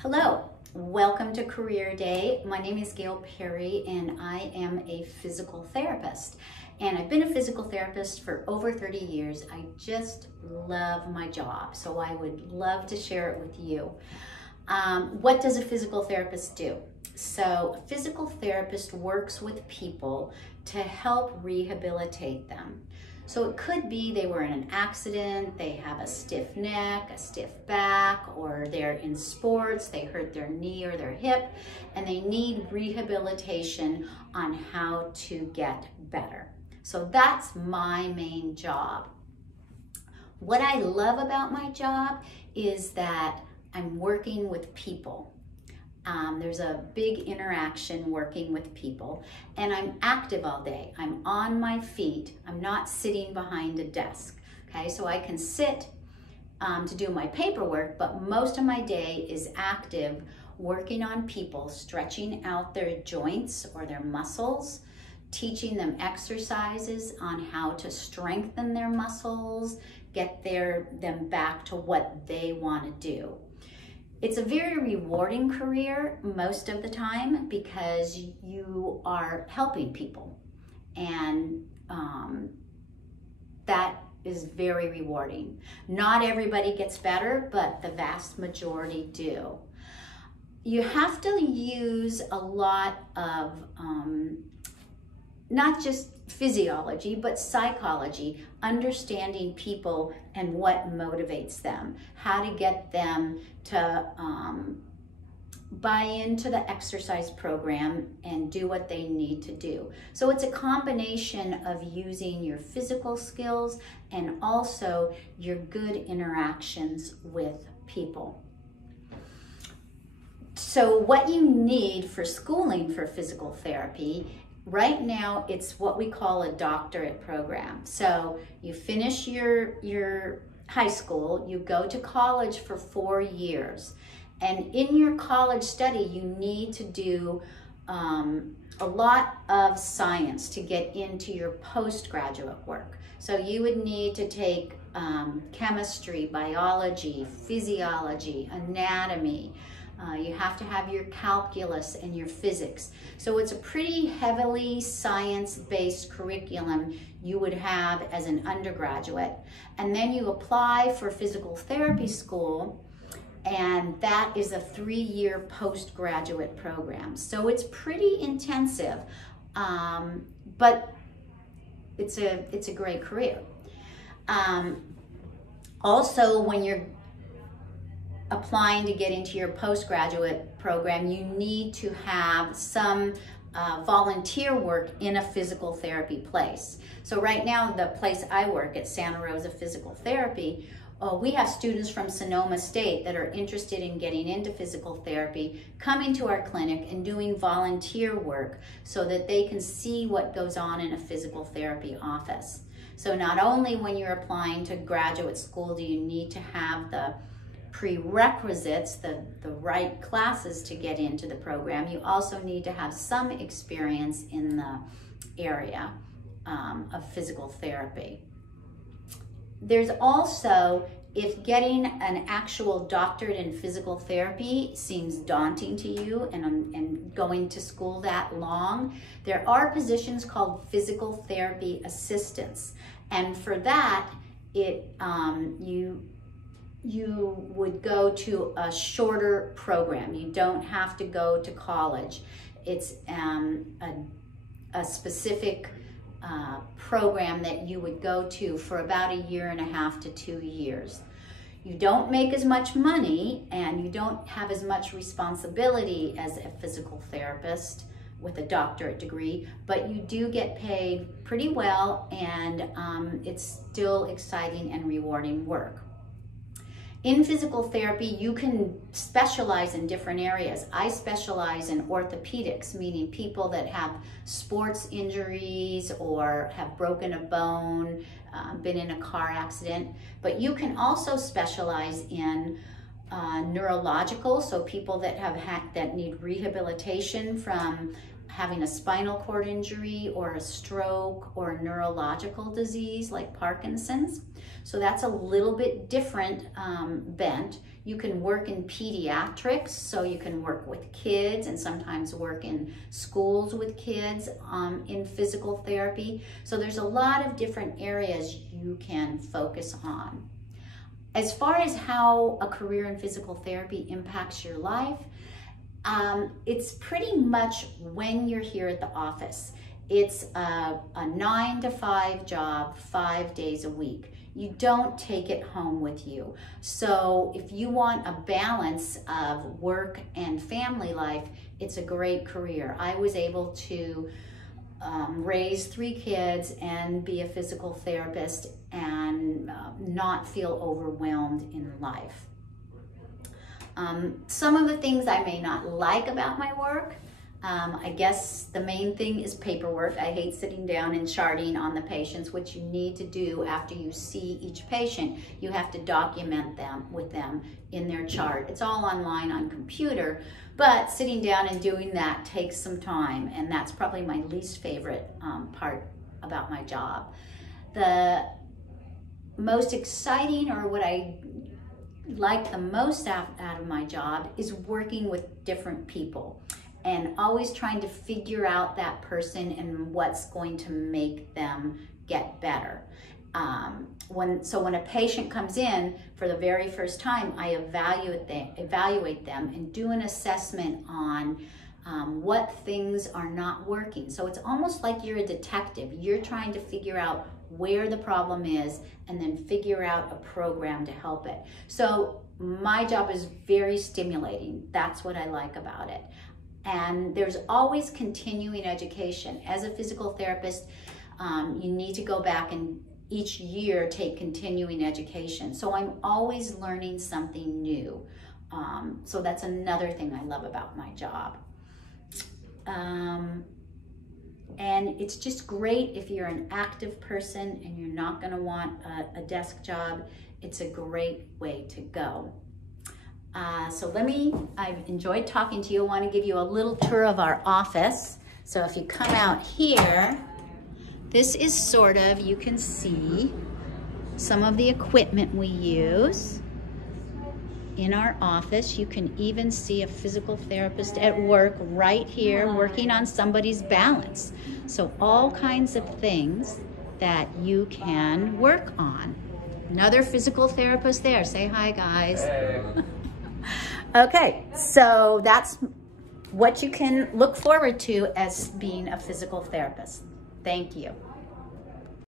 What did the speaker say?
Hello, welcome to Career Day. My name is Gail Perry and I am a physical therapist. And I've been a physical therapist for over 30 years. I just love my job, so I would love to share it with you. What does a physical therapist do? So a physical therapist works with people to help rehabilitate them. So it could be they were in an accident, they have a stiff neck, a stiff back, or they're in sports, they hurt their knee or their hip, and they need rehabilitation on how to get better. So that's my main job. What I love about my job is that I'm working with people. There's a big interaction working with people, and I'm active all day. I'm on my feet. I'm not sitting behind a desk. Okay, so I can sit to do my paperwork, but most of my day is active working on people, stretching out their joints or their muscles, teaching them exercises on how to strengthen their muscles, get them back to what they want to do. It's a very rewarding career most of the time because you are helping people, and that is very rewarding. Not everybody gets better, but the vast majority do. You have to use a lot of not just physiology, but psychology, understanding people and what motivates them, how to get them to buy into the exercise program and do what they need to do. So it's a combination of using your physical skills and also your good interactions with people. So what you need for schooling for physical therapy, right now, it's what we call a doctorate program. So you finish your high school, you go to college for 4 years. And in your college study, you need to do a lot of science to get into your postgraduate work. So you would need to take chemistry, biology, physiology, anatomy. You have to have your calculus and your physics. So it's a pretty heavily science-based curriculum you would have as an undergraduate. And then you apply for physical therapy school, and that is a 3-year postgraduate program. So it's pretty intensive, but it's a great career. Also, when you're applying to get into your postgraduate program, you need to have some volunteer work in a physical therapy place. So right now, the place I work at, Santa Rosa Physical Therapy, we have students from Sonoma State that are interested in getting into physical therapy, coming to our clinic and doing volunteer work so that they can see what goes on in a physical therapy office. So not only when you're applying to graduate school do you need to have the prerequisites, the right classes to get into the program, you also need to have some experience in the area of physical therapy. There's also, if getting an actual doctorate in physical therapy seems daunting to you and going to school that long, there are positions called physical therapy assistants. And for that, you would go to a shorter program. You don't have to go to college. It's a specific program that you would go to for about 1.5 to 2 years. You don't make as much money and you don't have as much responsibility as a physical therapist with a doctorate degree, but you do get paid pretty well, and it's still exciting and rewarding work. In physical therapy, you can specialize in different areas. I specialize in orthopedics, meaning people that have sports injuries or have broken a bone, been in a car accident. But you can also specialize in neurological, so people that that need rehabilitation from having a spinal cord injury or a stroke or a neurological disease like Parkinson's. So that's a little bit different bent. You can work in pediatrics, so you can work with kids and sometimes work in schools with kids in physical therapy. So there's a lot of different areas you can focus on. As far as how a career in physical therapy impacts your life, it's pretty much when you're here at the office. It's a 9 to 5 job, 5 days a week. You don't take it home with you. So if you want a balance of work and family life, it's a great career. I was able to raise 3 kids and be a physical therapist and not feel overwhelmed in life. Some of the things I may not like about my work, I guess the main thing is paperwork. I hate sitting down and charting on the patients, which you need to do after you see each patient. You have to document them with them in their chart. It's all online on computer, but sitting down and doing that takes some time, and that's probably my least favorite part about my job. The most exciting, or what I like the most out of my job, is working with different people and always trying to figure out that person and what's going to make them get better. So when a patient comes in for the very first time, I evaluate them and do an assessment on what things are not working. So it's almost like you're a detective. You're trying to figure out where the problem is and then figure out a program to help it. So my job is very stimulating. That's what I like about it. And there's always continuing education. As a physical therapist, you need to go back and each year take continuing education. So I'm always learning something new. So that's another thing I love about my job. And it's just great if you're an active person and you're not gonna want a desk job. It's a great way to go. I've enjoyed talking to you. I want to give you a little tour of our office. So if you come out here, this is sort of, you can see some of the equipment we use in our office. You can even see a physical therapist at work right here working on somebody's balance. So all kinds of things that you can work on. Another physical therapist there. Say hi, guys. Hey. Okay, so that's what you can look forward to as being a physical therapist. Thank you.